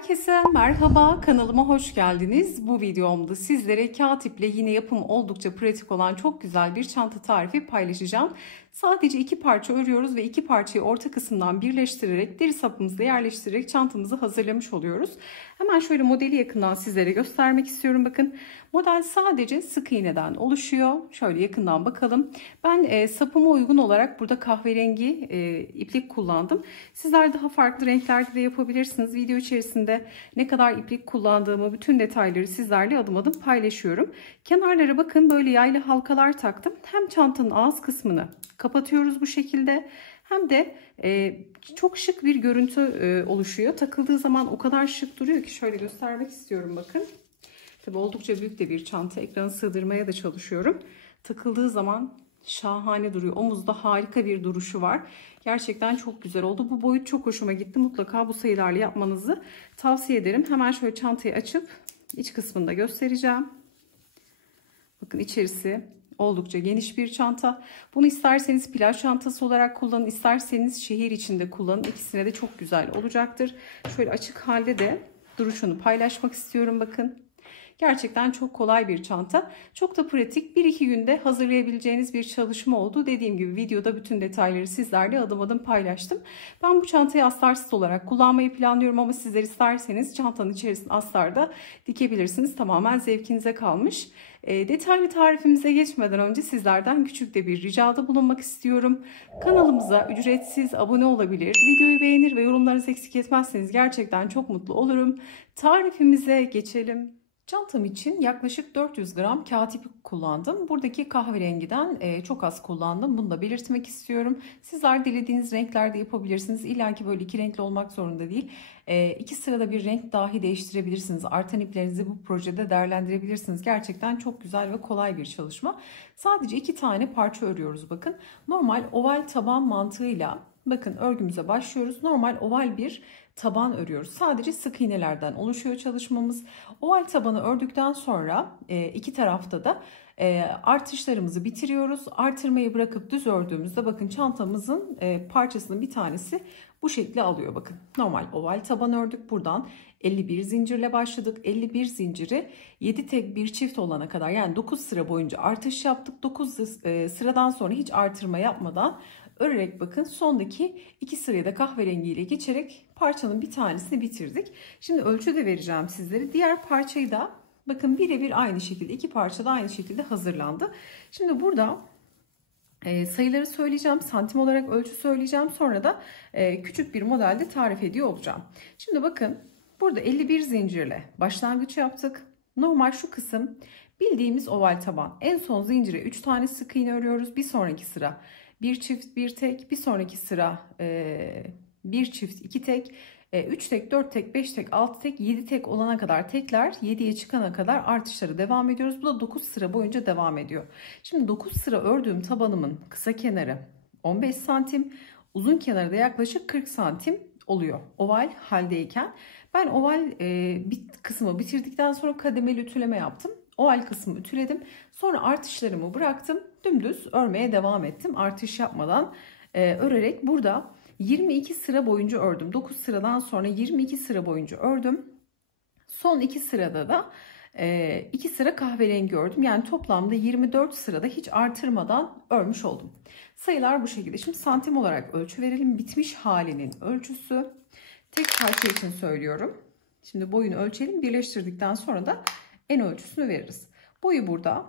Herkese merhaba, kanalıma hoş geldiniz. Bu videomda sizlere kağıt iple yine yapımı oldukça pratik olan çok güzel bir çanta tarifi paylaşacağım. Sadece iki parça örüyoruz ve iki parçayı orta kısımdan birleştirerek deri sapımızla yerleştirerek çantamızı hazırlamış oluyoruz. Hemen şöyle modeli yakından sizlere göstermek istiyorum. Bakın, model sadece sık iğneden oluşuyor. Şöyle yakından bakalım. Ben sapıma uygun olarak burada kahverengi iplik kullandım. Sizler daha farklı renklerde de yapabilirsiniz. Video içerisinde ne kadar iplik kullandığımı, bütün detayları sizlerle adım adım paylaşıyorum. Kenarlara bakın, böyle yaylı halkalar taktım. Hem çantanın ağız kısmını kapatıyoruz bu şekilde, hem de çok şık bir görüntü oluşuyor. Takıldığı zaman o kadar şık duruyor ki şöyle göstermek istiyorum, bakın. Tabii oldukça büyük de bir çanta, ekranı sığdırmaya da çalışıyorum. Takıldığı zaman şahane duruyor. Omuzda harika bir duruşu var. Gerçekten çok güzel oldu. Bu boyut çok hoşuma gitti. Mutlaka bu sayılarla yapmanızı tavsiye ederim. Hemen şöyle çantayı açıp iç kısmını da göstereceğim. Bakın, içerisi oldukça geniş bir çanta. Bunu isterseniz plaj çantası olarak kullanın, isterseniz şehir içinde kullanın. İkisine de çok güzel olacaktır. Şöyle açık halde de duruşunu paylaşmak istiyorum, bakın. Gerçekten çok kolay bir çanta. Çok da pratik. 1-2 günde hazırlayabileceğiniz bir çalışma oldu. Dediğim gibi videoda bütün detayları sizlerle adım adım paylaştım. Ben bu çantayı astarsız olarak kullanmayı planlıyorum ama sizler isterseniz çantanın içerisine astar da dikebilirsiniz. Tamamen zevkinize kalmış. Detaylı tarifimize geçmeden önce sizlerden küçük de bir ricada bulunmak istiyorum. Kanalımıza ücretsiz abone olabilir, videoyu beğenir ve yorumlarınızı eksik etmezseniz gerçekten çok mutlu olurum. Tarifimize geçelim. Çantam için yaklaşık 400 gram kağıt ipi kullandım. Buradaki kahverengiden çok az kullandım. Bunu da belirtmek istiyorum. Sizler dilediğiniz renklerde yapabilirsiniz. İlla ki böyle iki renkli olmak zorunda değil. İki sırada bir renk dahi değiştirebilirsiniz. Artan iplerinizi bu projede değerlendirebilirsiniz. Gerçekten çok güzel ve kolay bir çalışma. Sadece iki tane parça örüyoruz, bakın. Normal oval taban mantığıyla bakın örgümüze başlıyoruz. Normal oval bir taban örüyoruz. Sadece sık iğnelerden oluşuyor çalışmamız. Oval tabanı ördükten sonra iki tarafta da artışlarımızı bitiriyoruz. Artırmayı bırakıp düz ördüğümüzde bakın çantamızın parçasının bir tanesi bu şekli alıyor. Bakın, normal oval taban ördük. Buradan 51 zincirle başladık. 51 zinciri 7 tek bir çift olana kadar, yani 9 sıra boyunca artış yaptık. 9 sıradan sonra hiç artırma yapmadan örerek bakın sondaki iki sırayı da kahverengi ile geçerek parçanın bir tanesini bitirdik. Şimdi ölçü de vereceğim sizlere. Diğer parçayı da bakın birebir aynı şekilde, iki parça da aynı şekilde hazırlandı. Şimdi burada sayıları söyleyeceğim, santim olarak ölçü söyleyeceğim, sonra da küçük bir modelde tarif ediyor olacağım. Şimdi bakın, burada 51 zincirle başlangıç yaptık. Normal şu kısım bildiğimiz oval taban. En son zincire 3 tane sık iğne örüyoruz. Bir sonraki sıra bir çift bir tek, bir sonraki sıra bir çift iki tek, 3 tek, 4 tek, 5 tek, 6 tek, 7 tek olana kadar tekler, 7'ye çıkana kadar artışları devam ediyoruz. Bu da 9 sıra boyunca devam ediyor. Şimdi 9 sıra ördüğüm tabanımın kısa kenarı 15 santim, uzun kenarı da yaklaşık 40 santim oluyor oval haldeyken. Ben oval kısmı bitirdikten sonra kademeli ütüleme yaptım. Oval kısmı ütüledim. Sonra artışlarımı bıraktım. Dümdüz örmeye devam ettim. Artış yapmadan örerek burada 22 sıra boyunca ördüm. 9 sıradan sonra 22 sıra boyunca ördüm. Son 2 sırada da 2 sıra kahverengi ördüm. Yani toplamda 24 sırada hiç artırmadan örmüş oldum. Sayılar bu şekilde. Şimdi santim olarak ölçü verelim. Bitmiş halinin ölçüsü. Tek parça için söylüyorum. Şimdi boyunu ölçelim. Birleştirdikten sonra da en ölçüsünü veririz. Boyu burada.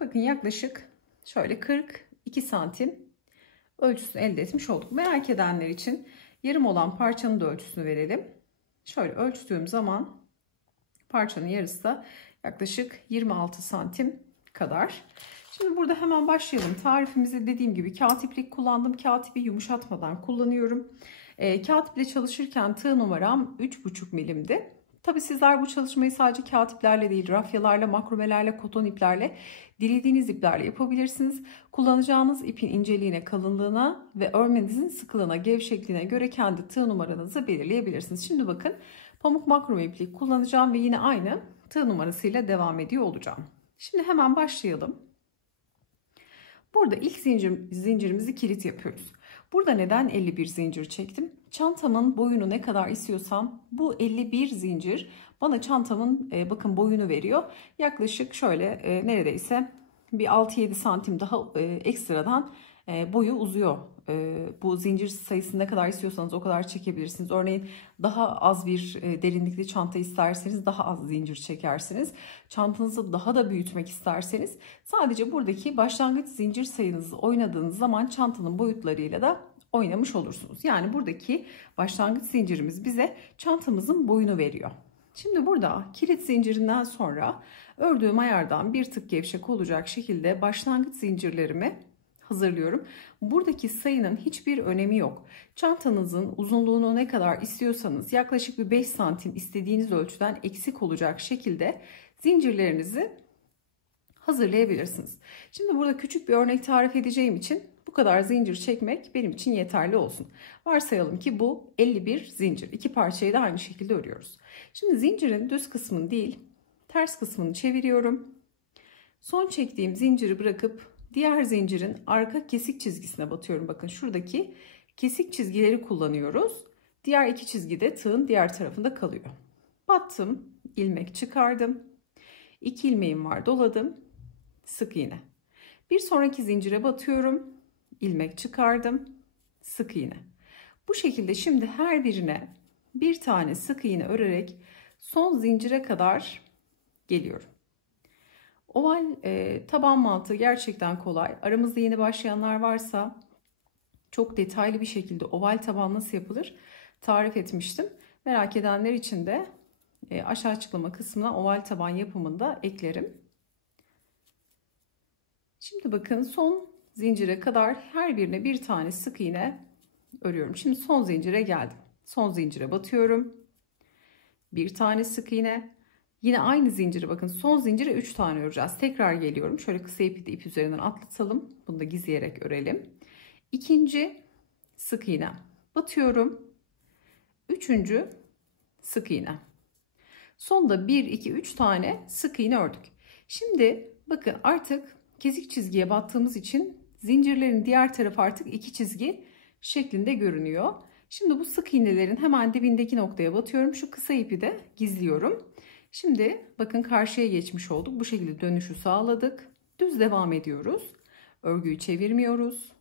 Bakın yaklaşık şöyle 42 santim ölçüsünü elde etmiş olduk. Merak edenler için yarım olan parçanın da ölçüsünü verelim. Şöyle ölçtüğüm zaman parçanın yarısı da yaklaşık 26 santim kadar. Şimdi burada hemen başlayalım. Tarifimizi dediğim gibi kağıt iplik kullandım. Kağıt ipi yumuşatmadan kullanıyorum. Kağıt iple çalışırken tığ numaram 3,5 milimdi. Tabi sizler bu çalışmayı sadece kağıt iplerle değil, rafyalarla, makromelerle, koton iplerle, dilediğiniz iplerle yapabilirsiniz. Kullanacağınız ipin inceliğine, kalınlığına ve örmenizin sıkılığına, gevşekliğine göre kendi tığ numaranızı belirleyebilirsiniz. Şimdi bakın, pamuk makrome iplik kullanacağım ve yine aynı tığ numarasıyla devam ediyor olacağım. Şimdi hemen başlayalım. Burada ilk zincirimizi kilit yapıyoruz. Burada neden 51 zincir çektim? Çantamın boyunu ne kadar istiyorsam bu 51 zincir bana çantamın bakın boyunu veriyor. Yaklaşık şöyle neredeyse bir 6-7 santim daha ekstradan boyu uzuyor. Bu zincir sayısını ne kadar istiyorsanız o kadar çekebilirsiniz. Örneğin daha az bir derinlikli çanta isterseniz daha az zincir çekersiniz. Çantanızı daha da büyütmek isterseniz sadece buradaki başlangıç zincir sayınızı oynadığınız zaman çantanın boyutlarıyla da oynamış olursunuz. Yani buradaki başlangıç zincirimiz bize çantamızın boyunu veriyor. Şimdi burada kilit zincirinden sonra ördüğüm ayardan bir tık gevşek olacak şekilde başlangıç zincirlerimi hazırlıyorum. Buradaki sayının hiçbir önemi yok. Çantanızın uzunluğunu ne kadar istiyorsanız yaklaşık bir 5 santim istediğiniz ölçüden eksik olacak şekilde zincirlerinizi hazırlayabilirsiniz. Şimdi burada küçük bir örnek tarif edeceğim için bu kadar zincir çekmek benim için yeterli olsun. Varsayalım ki bu 51 zincir. İki parçayı da aynı şekilde örüyoruz. Şimdi zincirin düz kısmını değil, ters kısmını çeviriyorum. Son çektiğim zinciri bırakıp diğer zincirin arka kesik çizgisine batıyorum. Bakın şuradaki kesik çizgileri kullanıyoruz. Diğer iki çizgi de tığın diğer tarafında kalıyor. Battım, ilmek çıkardım. 2 ilmeğim var, doladım. Sık iğne. Bir sonraki zincire batıyorum. İlmek çıkardım. Sık iğne. Bu şekilde şimdi her birine bir tane sık iğne örerek son zincire kadar geliyorum. Oval taban mantığı gerçekten kolay. Aramızda yeni başlayanlar varsa çok detaylı bir şekilde oval taban nasıl yapılır tarif etmiştim. Merak edenler için de aşağı açıklama kısmına oval taban yapımını da eklerim. Şimdi bakın son zincire kadar her birine bir tane sık iğne örüyorum. Şimdi son zincire geldim. Son zincire batıyorum. Bir tane sık iğne. Yine aynı zinciri bakın son zincire 3 tane öreceğiz. Tekrar geliyorum. Şöyle kısa ipi de ip üzerinden atlatalım. Bunu da gizleyerek örelim. İkinci sık iğne. Batıyorum. Üçüncü sık iğne. Sonda 1, 2, 3 tane sık iğne ördük. Şimdi bakın artık kesik çizgiye battığımız için zincirlerin diğer tarafı artık iki çizgi şeklinde görünüyor. Şimdi bu sık iğnelerin hemen dibindeki noktaya batıyorum. Şu kısa ipi de gizliyorum. Şimdi bakın karşıya geçmiş olduk. Bu şekilde dönüşü sağladık. Düz devam ediyoruz. Örgüyü çevirmiyoruz.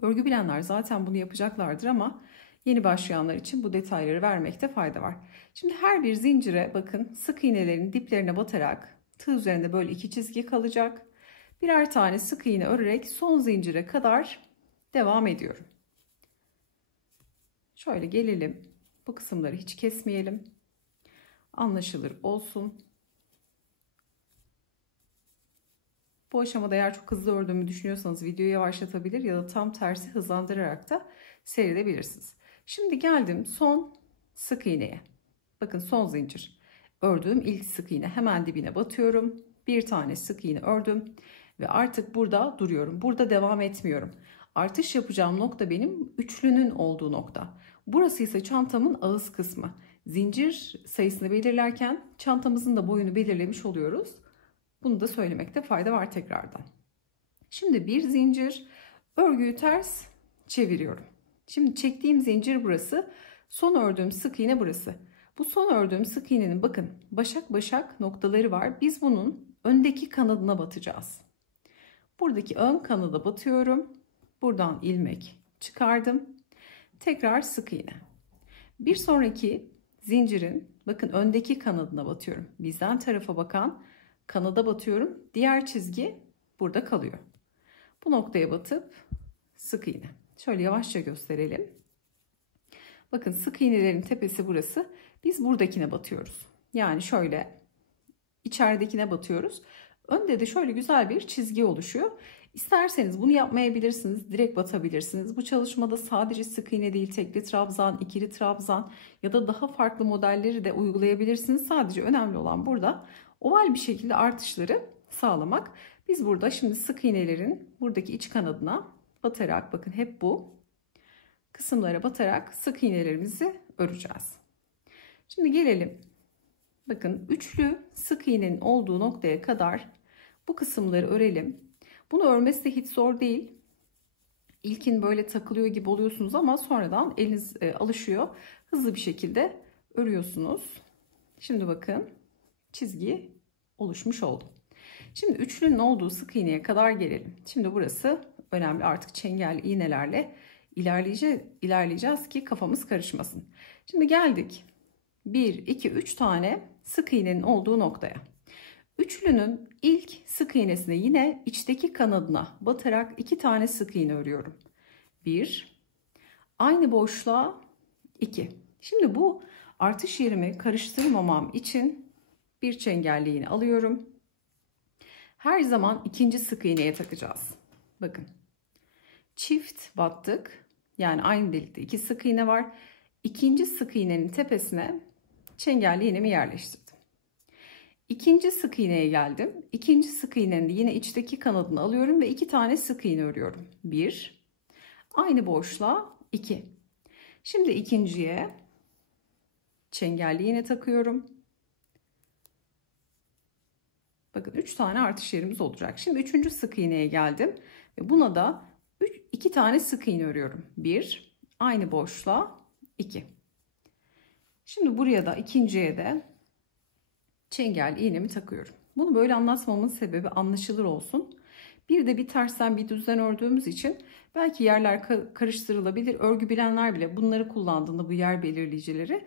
Örgü bilenler zaten bunu yapacaklardır ama yeni başlayanlar için bu detayları vermekte fayda var. Şimdi her bir zincire bakın sık iğnelerin diplerine batarak tığ üzerinde böyle iki çizgi kalacak. Birer tane sık iğne örerek son zincire kadar devam ediyorum. Şöyle gelelim. Bu kısımları hiç kesmeyelim. Anlaşılır olsun. Bu aşamada eğer çok hızlı ördüğümü düşünüyorsanız videoyu yavaşlatabilir ya da tam tersi hızlandırarak da seyredebilirsiniz. Şimdi geldim son sık iğneye. Bakın son zincir. Ördüğüm ilk sık iğne hemen dibine batıyorum. Bir tane sık iğne ördüm ve artık burada duruyorum. Burada devam etmiyorum. Artış yapacağım nokta benim üçlünün olduğu nokta. Burası ise çantamın ağız kısmı. Zincir sayısını belirlerken çantamızın da boyunu belirlemiş oluyoruz. Bunu da söylemekte fayda var tekrardan. Şimdi bir zincir, örgüyü ters çeviriyorum. Şimdi çektiğim zincir burası, son ördüğüm sık iğne burası. Bu son ördüğüm sık iğnenin bakın başak başak noktaları var. Biz bunun öndeki kanadına batacağız. Buradaki ön kanada batıyorum. Buradan ilmek çıkardım. Tekrar sık iğne. Bir sonraki zincirin bakın öndeki kanadına batıyorum. Bizden tarafa bakan kanada batıyorum. Diğer çizgi burada kalıyor. Bu noktaya batıp sık iğne. Şöyle yavaşça gösterelim. Bakın sık iğnelerin tepesi burası. Biz buradakine batıyoruz. Yani şöyle içeridekine batıyoruz. Önde de şöyle güzel bir çizgi oluşuyor. İsterseniz bunu yapmayabilirsiniz. Direkt batabilirsiniz. Bu çalışmada sadece sık iğne değil, tekli trabzan, ikili trabzan ya da daha farklı modelleri de uygulayabilirsiniz. Sadece önemli olan burada oval bir şekilde artışları sağlamak. Biz burada şimdi sık iğnelerin buradaki iç kanadına batarak bakın hep bu kısımlara batarak sık iğnelerimizi öreceğiz. Şimdi gelelim. Bakın üçlü sık iğnenin olduğu noktaya kadar bu kısımları örelim. Bunu örmesi de hiç zor değil. İlkin böyle takılıyor gibi oluyorsunuz ama sonradan eliniz alışıyor. Hızlı bir şekilde örüyorsunuz. Şimdi bakın çizgi oluşmuş oldu. Şimdi üçlünün olduğu sık iğneye kadar gelelim. Şimdi burası önemli, artık çengelli iğnelerle ilerleyeceğiz ki kafamız karışmasın. Şimdi geldik 1, 2, 3 tane sık iğnenin olduğu noktaya. Üçlünün ilk sık iğnesine yine içteki kanadına batarak 2 tane sık iğne örüyorum. 1, aynı boşluğa 2. Şimdi bu artış yerimi karıştırmamam için bir çengelli iğne alıyorum. Her zaman ikinci sık iğneye takacağız. Bakın. Çift battık. Yani aynı delikte 2 sık iğne var. İkinci sık iğnenin tepesine çengelli iğnemi yerleştirdim. İkinci sık iğneye geldim. İkinci sık iğnenin de yine içteki kanadını alıyorum ve 2 tane sık iğne örüyorum. 1, aynı boşluğa 2. Şimdi ikinciye çengelli iğne takıyorum. Bakın 3 tane artış yerimiz olacak. Şimdi 3. sık iğneye geldim ve buna da 2 tane sık iğne örüyorum. 1, aynı boşluğa 2. Şimdi buraya da ikinciye de çengelli iğnemi takıyorum. Bunu böyle anlatmamın sebebi anlaşılır olsun. Bir de bir tersten bir düzden ördüğümüz için belki yerler karıştırılabilir. Örgü bilenler bile bunları kullandığında bu yer belirleyicileri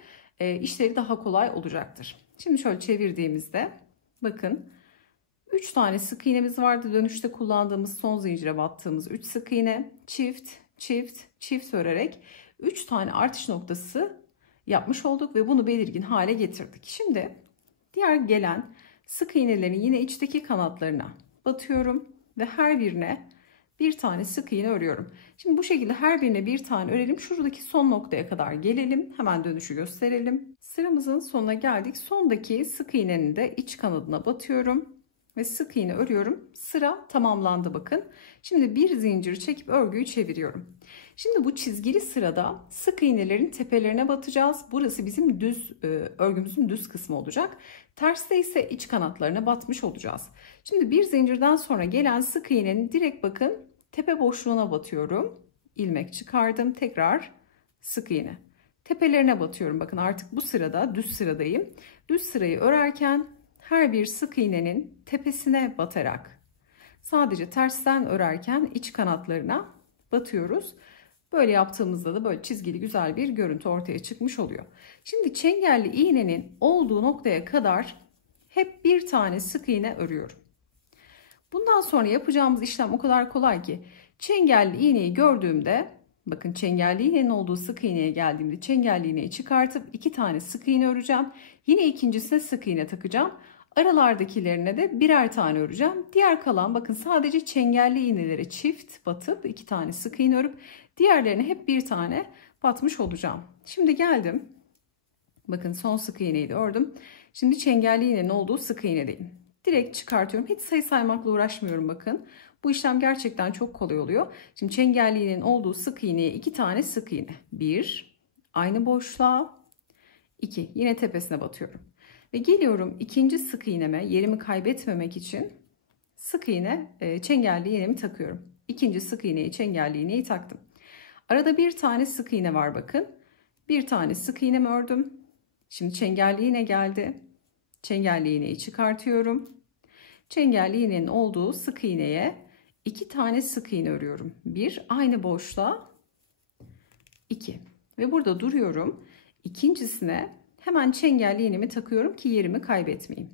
işleri daha kolay olacaktır. Şimdi şöyle çevirdiğimizde bakın 3 tane sık iğnemiz vardı. Dönüşte kullandığımız son zincire battığımız 3 sık iğne, çift, çift, çift örerek 3 tane artış noktası yapmış olduk ve bunu belirgin hale getirdik. Şimdi diğer gelen sık iğnelerin yine içteki kanatlarına batıyorum ve her birine bir tane sık iğne örüyorum. Şimdi bu şekilde her birine bir tane örelim. Şuradaki son noktaya kadar gelelim. Hemen dönüşü gösterelim. Sıramızın sonuna geldik. Sondaki sık iğnenin de iç kanadına batıyorum ve sık iğne örüyorum. Sıra tamamlandı bakın. Şimdi bir zincir çekip örgüyü çeviriyorum. Şimdi bu çizgili sırada sık iğnelerin tepelerine batacağız. Burası bizim örgümüzün düz kısmı olacak. Terste ise iç kanatlarına batmış olacağız. Şimdi bir zincirden sonra gelen sık iğnenin direkt bakın tepe boşluğuna batıyorum. İlmek çıkardım. Tekrar sık iğne. Tepelerine batıyorum. Bakın artık bu sırada düz sıradayım. Düz sırayı örerken her bir sık iğnenin tepesine batarak sadece tersten örerken iç kanatlarına batıyoruz. Böyle yaptığımızda da böyle çizgili güzel bir görüntü ortaya çıkmış oluyor. Şimdi çengelli iğnenin olduğu noktaya kadar hep bir tane sık iğne örüyorum. Bundan sonra yapacağımız işlem o kadar kolay ki çengelli iğneyi gördüğümde bakın çengelli iğnenin olduğu sık iğneye geldiğimde çengelli iğneyi çıkartıp 2 tane sık iğne öreceğim. Yine ikincisine sık iğne takacağım. Aralardakilerine de birer tane öreceğim. Diğer kalan bakın sadece çengelli iğnelere çift batıp 2 tane sık iğne örüp diğerlerine hep bir tane batmış olacağım. Şimdi geldim. Bakın son sık iğneyi de ördüm. Şimdi çengelli iğnenin olduğu sık iğnedeyim. Direkt çıkartıyorum. Hiç sayı saymakla uğraşmıyorum bakın. Bu işlem gerçekten çok kolay oluyor. Şimdi çengelli iğnenin olduğu sık iğneye 2 tane sık iğne. 1, aynı boşluğa 2. Yine tepesine batıyorum. Ve geliyorum ikinci sık iğneme, yerimi kaybetmemek için sık iğne çengelli iğnemi takıyorum. İkinci sık iğneyi çengelli iğneyi taktım. Arada bir tane sık iğne var bakın. Bir tane sık iğnemi ördüm. Şimdi çengelli iğne geldi. Çengelli iğneyi çıkartıyorum. Çengelli iğnenin olduğu sık iğneye 2 tane sık iğne örüyorum. 1, aynı boşluğa 2. Ve burada duruyorum. İkincisine hemen çengelli iğnemi takıyorum ki yerimi kaybetmeyeyim.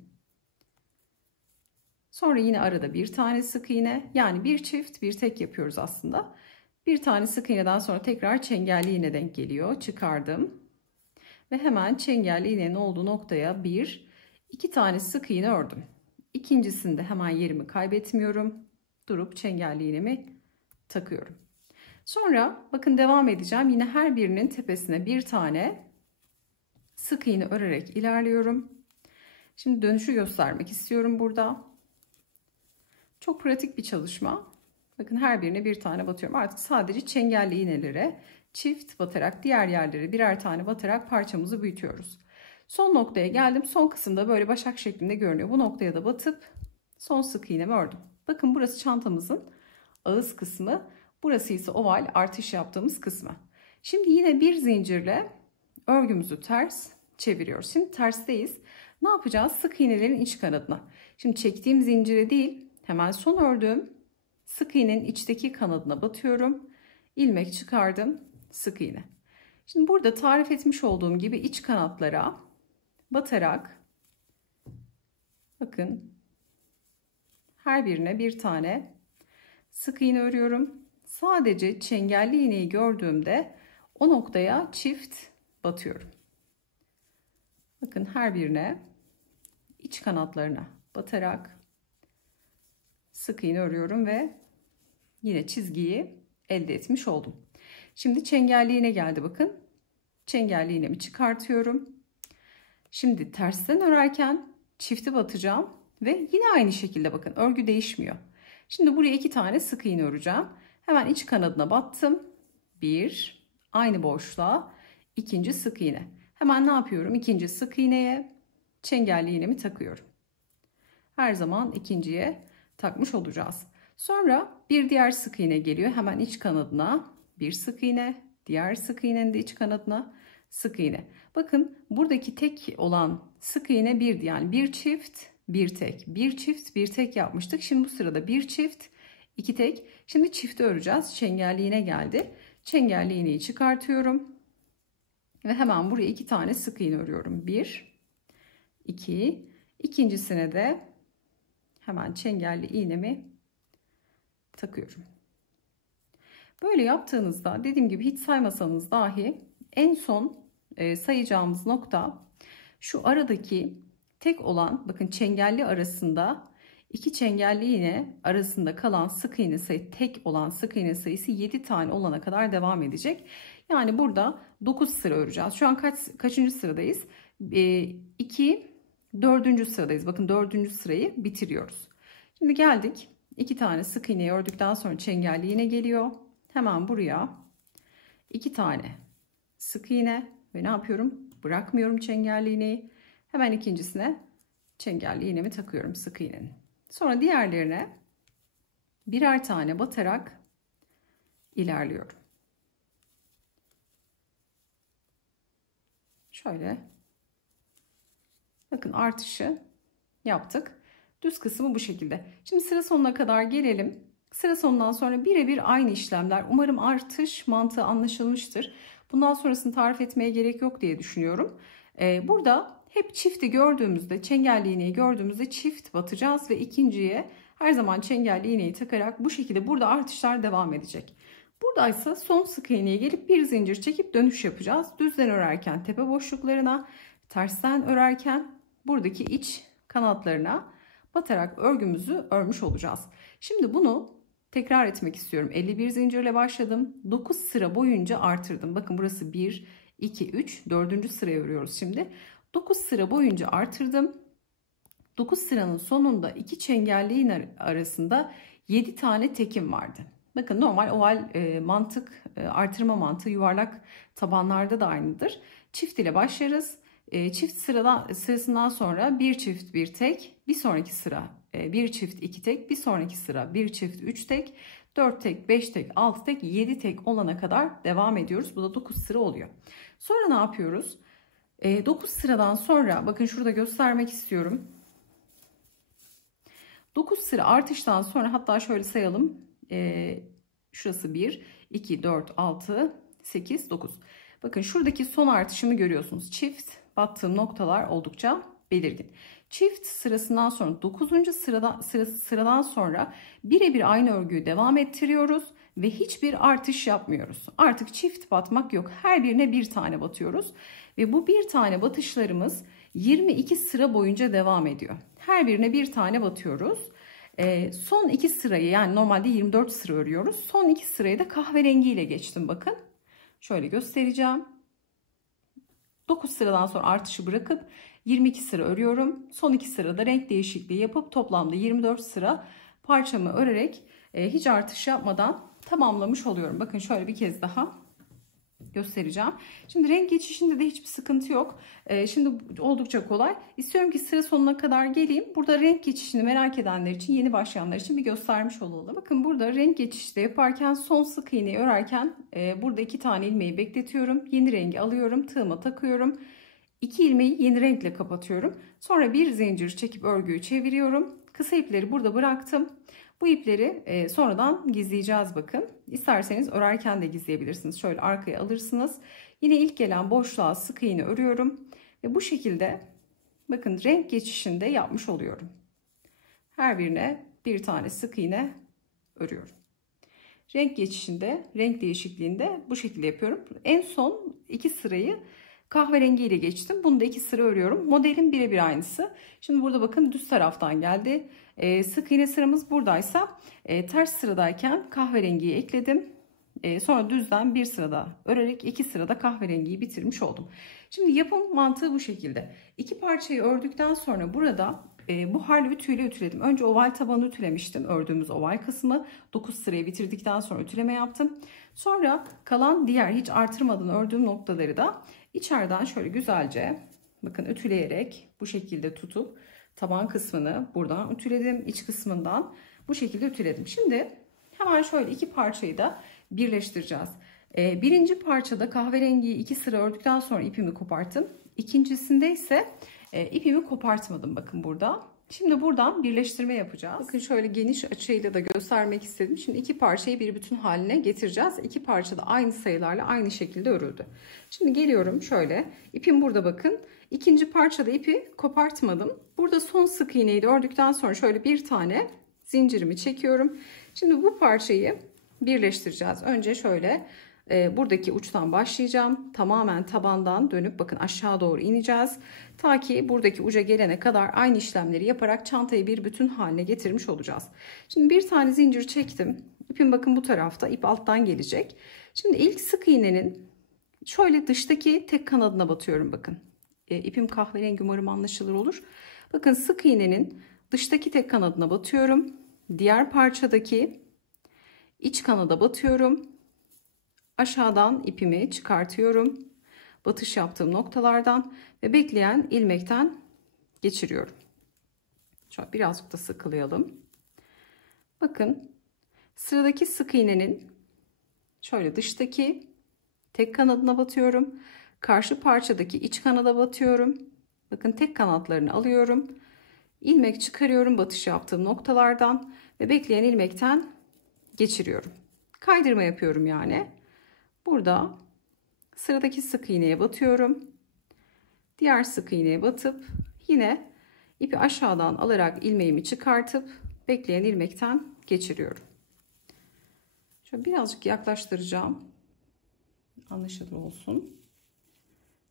Sonra yine arada bir tane sık iğne, yani bir çift bir tek yapıyoruz aslında. Bir tane sık iğneden sonra tekrar çengelli iğne denk geliyor. Çıkardım. Ve hemen çengelli iğnenin olduğu noktaya 2 tane sık iğne ördüm. İkincisinde hemen yerimi kaybetmiyorum. Durup çengelli iğnemi takıyorum. Sonra bakın devam edeceğim. Yine her birinin tepesine bir tane sık iğne örerek ilerliyorum. Şimdi dönüşü göstermek istiyorum burada. Çok pratik bir çalışma. Bakın her birine bir tane batıyorum. Artık sadece çengelli iğnelere çift batarak diğer yerlere birer tane batarak parçamızı büyütüyoruz. Son noktaya geldim. Son kısımda böyle başak şeklinde görünüyor. Bu noktaya da batıp son sık iğnemi ördüm. Bakın burası çantamızın ağız kısmı. Burası ise oval artış yaptığımız kısmı. Şimdi yine bir zincirle örgümüzü ters çeviriyoruz. Şimdi tersteyiz. Ne yapacağız? Sık iğnelerin iç kanadına. Şimdi çektiğim zincire değil, hemen son ördüğüm sık iğnenin içteki kanadına batıyorum. İlmek çıkardım. Sık iğne. Şimdi burada tarif etmiş olduğum gibi iç kanatlara batarak bakın her birine bir tane sık iğne örüyorum. Sadece çengelli iğneyi gördüğümde o noktaya çift batıyorum. Bakın her birine iç kanatlarına batarak sık iğne örüyorum ve yine çizgiyi elde etmiş oldum. Şimdi çengelli iğne geldi bakın. Çengelli iğnemi çıkartıyorum. Şimdi tersten örerken çifti batacağım ve yine aynı şekilde bakın örgü değişmiyor. Şimdi buraya 2 tane sık iğne öreceğim. Hemen iç kanadına battım. 1, aynı boşluğa ikinci sık iğne. Hemen ne yapıyorum? İkinci sık iğneye çengelli iğnemi takıyorum. Her zaman ikinciye takmış olacağız. Sonra bir diğer sık iğne geliyor. Hemen iç kanadına bir sık iğne, diğer sık iğnenin de iç kanadına sık iğne. Bakın buradaki tek olan sık iğne birdi. Yani bir çift, bir tek, bir çift, bir tek yapmıştık. Şimdi bu sırada bir çift, iki tek. Şimdi çifti öreceğiz. Çengelli iğne geldi. Çengelli iğneyi çıkartıyorum. Ve hemen buraya 2 tane sık iğne örüyorum. 1, 2, ikincisine de hemen çengelli iğnemi takıyorum. Böyle yaptığınızda dediğim gibi hiç saymasanız dahi en son sayacağımız nokta şu aradaki tek olan bakın çengelli arasında iki çengelli iğne arasında kalan sık iğne sayı tek olan sık iğne sayısı 7 tane olana kadar devam edecek. Yani burada 9 sıra öreceğiz. Şu an kaçıncı sıradayız? 2, 4. sıradayız. Bakın 4. sırayı bitiriyoruz. Şimdi geldik. 2 tane sık iğneyi ördükten sonra çengelli iğne geliyor. Hemen buraya 2 tane sık iğne ve ne yapıyorum? Bırakmıyorum çengelli iğneyi. Hemen ikincisine çengelli iğnemi takıyorum sık iğnenin. Sonra diğerlerine birer tane batarak ilerliyorum. Şöyle bakın artışı yaptık. Düz kısmı bu şekilde. Şimdi sıra sonuna kadar gelelim. Sıra sonundan sonra birebir aynı işlemler. Umarım artış mantığı anlaşılmıştır. Bundan sonrasını tarif etmeye gerek yok diye düşünüyorum. Burada hep çifti gördüğümüzde, çengelli iğneyi gördüğümüzde çift batacağız ve ikinciye her zaman çengelli iğneyi takarak bu şekilde burada artışlar devam edecek. Buradaysa son sık iğneye gelip bir zincir çekip dönüş yapacağız. Düzden örerken tepe boşluklarına, tersten örerken buradaki iç kanatlarına batarak örgümüzü örmüş olacağız. Şimdi bunu tekrar etmek istiyorum. 51 zincirle başladım. 9 sıra boyunca artırdım. Bakın burası 1, 2, 3, 4. sıraya örüyoruz şimdi. 9 sıra boyunca artırdım. 9 sıranın sonunda iki çengelli iğne arasında 7 tane tekim vardı. Bakın normal oval mantık, artırma mantığı yuvarlak tabanlarda da aynıdır. Çift ile başlarız. Çift sırasından sonra bir çift bir tek, bir sonraki sıra bir çift iki tek, bir sonraki sıra bir çift üç tek, 4 tek, 5 tek, 6 tek, 7 tek olana kadar devam ediyoruz. Bu da 9 sıra oluyor. Sonra ne yapıyoruz? 9 sıradan sonra bakın şurada göstermek istiyorum. 9 sıra artıştan sonra hatta şöyle sayalım. Şurası 1, 2, 4, 6, 8, 9. Bakın şuradaki son artışımı görüyorsunuz. Çift battığım noktalar oldukça belirgin. Çift sırasından sonra 9. sıradan sonra birebir aynı örgüyü devam ettiriyoruz ve hiçbir artış yapmıyoruz. Artık çift batmak yok. Her birine bir tane batıyoruz ve bu bir tane batışlarımız 22 sıra boyunca devam ediyor. Her birine bir tane batıyoruz. Son 2 sırayı yani normalde 24 sıra örüyoruz. Son 2 sırayı da kahverengiyle geçtim bakın. Şöyle göstereceğim. 9 sıradan sonra artışı bırakıp 22 sıra örüyorum. Son 2 sırada renk değişikliği yapıp toplamda 24 sıra parçamı örerek hiç artış yapmadan tamamlamış oluyorum. Bakın şöyle bir kez daha göstereceğim. Şimdi renk geçişinde de hiçbir sıkıntı yok. Şimdi oldukça kolay. İstiyorum ki sıra sonuna kadar geleyim. Burada renk geçişini merak edenler için, yeni başlayanlar için bir göstermiş olalım. Bakın burada renk geçişi de yaparken son sık iğneyi örerken burada 2 tane ilmeği bekletiyorum. Yeni rengi alıyorum, tığıma takıyorum. 2 ilmeği yeni renkle kapatıyorum. Sonra bir zincir çekip örgüyü çeviriyorum. Kısa ipleri burada bıraktım. Bu ipleri sonradan gizleyeceğiz bakın. İsterseniz örerken de gizleyebilirsiniz. Şöyle arkaya alırsınız. Yine ilk gelen boşluğa sık iğne örüyorum. Ve bu şekilde bakın renk geçişinde yapmış oluyorum. Her birine bir tane sık iğne örüyorum. Renk geçişinde, renk değişikliğinde bu şekilde yapıyorum. En son 2 sırayı kahverengi ile geçtim. Bunu da 2 sıra örüyorum. Modelin birebir aynısı. Şimdi burada bakın düz taraftan geldi. Sık iğne sıramız buradaysa ters sıradayken kahverengiyi ekledim. Sonra düzden bir sırada örerek 2 sırada kahverengiyi bitirmiş oldum. Şimdi yapım mantığı bu şekilde. 2 parçayı ördükten sonra burada buharlı ütüyle ütüledim. Önce oval tabanı ütülemiştim. Ördüğümüz oval kısmı 9 sırayı bitirdikten sonra ütüleme yaptım. Sonra kalan diğer hiç artırmadan ördüğüm noktaları da içeriden şöyle güzelce bakın ütüleyerek bu şekilde tutup taban kısmını buradan ütüledim. İç kısmından bu şekilde ütüledim. Şimdi hemen şöyle 2 parçayı da birleştireceğiz. Birinci parçada kahverengiyi 2 sıra ördükten sonra ipimi koparttım. İkincisinde ise ipimi kopartmadım bakın burada. Şimdi buradan birleştirme yapacağız. Bakın şöyle geniş açıyla da göstermek istedim. Şimdi 2 parçayı bir bütün haline getireceğiz. 2 parça da aynı sayılarla aynı şekilde örüldü. Şimdi geliyorum şöyle. İpim burada bakın. İkinci parçada ipi kopartmadım. Burada son sık iğneyi de ördükten sonra şöyle bir tane zincirimi çekiyorum. Şimdi bu parçayı birleştireceğiz. Önce şöyle buradaki uçtan başlayacağım. Tamamen tabandan dönüp bakın aşağı doğru ineceğiz. Ta ki buradaki uca gelene kadar aynı işlemleri yaparak çantayı bir bütün haline getirmiş olacağız. Şimdi bir tane zincir çektim. İpim bakın bu tarafta. İp alttan gelecek. Şimdi ilk sık iğnenin şöyle dıştaki tek kanadına batıyorum bakın. İpim kahverengi, umarım anlaşılır olur. Bakın sık iğnenin dıştaki tek kanadına batıyorum. Diğer parçadaki iç kanada batıyorum. Aşağıdan ipimi çıkartıyorum. Batış yaptığım noktalardan ve bekleyen ilmekten geçiriyorum. Şöyle birazcık da sıkılayalım. Bakın sıradaki sık iğnenin şöyle dıştaki tek kanadına batıyorum. Karşı parçadaki iç kanada batıyorum. Bakın tek kanatlarını alıyorum. İlmek çıkarıyorum batış yaptığım noktalardan ve bekleyen ilmekten geçiriyorum. Kaydırma yapıyorum yani. Burada sıradaki sık iğneye batıyorum. Diğer sık iğneye batıp yine ipi aşağıdan alarak ilmeğimi çıkartıp bekleyen ilmekten geçiriyorum. Şöyle birazcık yaklaştıracağım. Anlaşılır olsun.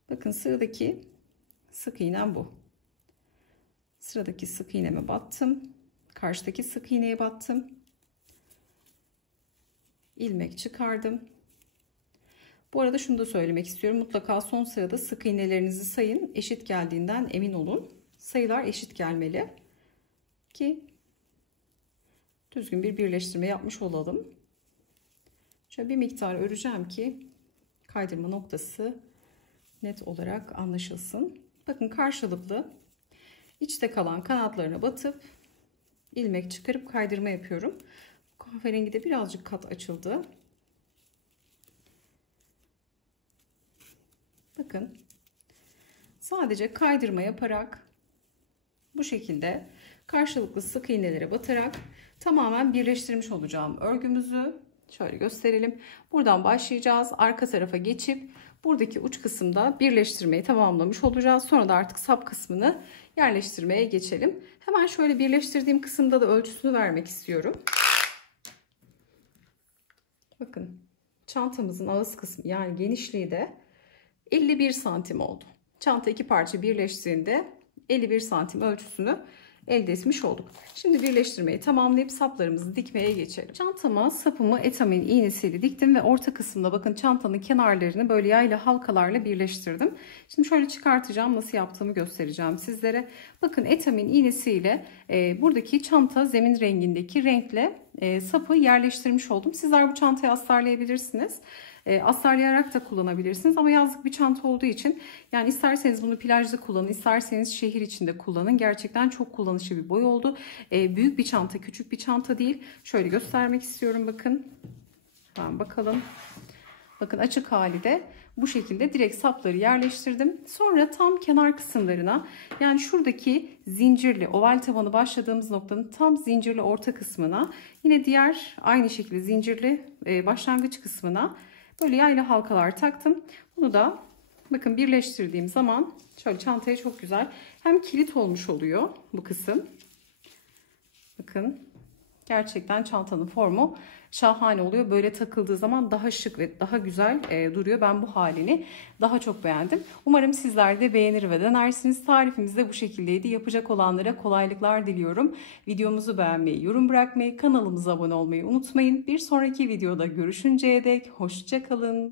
Bakın sıradaki sık iğnem bu. Sıradaki sık iğneme battım. Karşıdaki sık iğneye battım. İlmek çıkardım. Bu arada şunu da söylemek istiyorum. Mutlaka son sırada sık iğnelerinizi sayın. Eşit geldiğinden emin olun. Sayılar eşit gelmeli ki düzgün bir birleştirme yapmış olalım. Şöyle bir miktar öreceğim ki kaydırma noktası net olarak anlaşılsın. Bakın karşılıklı içte kalan kanatlarına batıp ilmek çıkarıp kaydırma yapıyorum. Kahverengi de birazcık kat açıldı. Bakın sadece kaydırma yaparak bu şekilde karşılıklı sık iğnelere batarak tamamen birleştirmiş olacağım örgümüzü. Şöyle gösterelim. Buradan başlayacağız. Arka tarafa geçip buradaki uç kısımda birleştirmeyi tamamlamış olacağız. Sonra da artık sap kısmını yerleştirmeye geçelim. Hemen şöyle birleştirdiğim kısımda da ölçüsünü vermek istiyorum. Bakın çantamızın ağız kısmı yani genişliği de 51 santim oldu. Çanta 2 parça birleştiğinde 51 santim ölçüsünü elde etmiş olduk. Şimdi birleştirmeyi tamamlayıp saplarımızı dikmeye geçelim. Çantama sapımı etamin iğnesiyle diktim ve orta kısımda bakın çantanın kenarlarını böyle yayla halkalarla birleştirdim. Şimdi şöyle çıkartacağım, nasıl yaptığımı göstereceğim sizlere. Bakın etamin iğnesiyle buradaki çanta zemin rengindeki renkle sapı yerleştirmiş oldum. Sizler bu çantayı astarlayabilirsiniz. Astarlayarak da kullanabilirsiniz ama yazlık bir çanta olduğu için yani isterseniz bunu plajda kullanın, isterseniz şehir içinde kullanın. Gerçekten çok kullanışlı bir boy oldu. Büyük bir çanta, küçük bir çanta değil. Şöyle göstermek istiyorum, bakın. Tamam, bakalım. Bakın, açık hali de bu şekilde direkt sapları yerleştirdim. Sonra tam kenar kısımlarına, yani şuradaki zincirli oval tabanı başladığımız noktanın tam zincirli orta kısmına, yine diğer aynı şekilde zincirli başlangıç kısmına böyle yaylı halkalar taktım. Bunu da bakın birleştirdiğim zaman şöyle çantaya çok güzel hem kilit olmuş oluyor bu kısım. Bakın, gerçekten çantanın formu şahane oluyor. Böyle takıldığı zaman daha şık ve daha güzel duruyor. Ben bu halini daha çok beğendim. Umarım sizler de beğenir ve denersiniz. Tarifimiz de bu şekildeydi. Yapacak olanlara kolaylıklar diliyorum. Videomuzu beğenmeyi, yorum bırakmayı, kanalımıza abone olmayı unutmayın. Bir sonraki videoda görüşünceye dek hoşça kalın.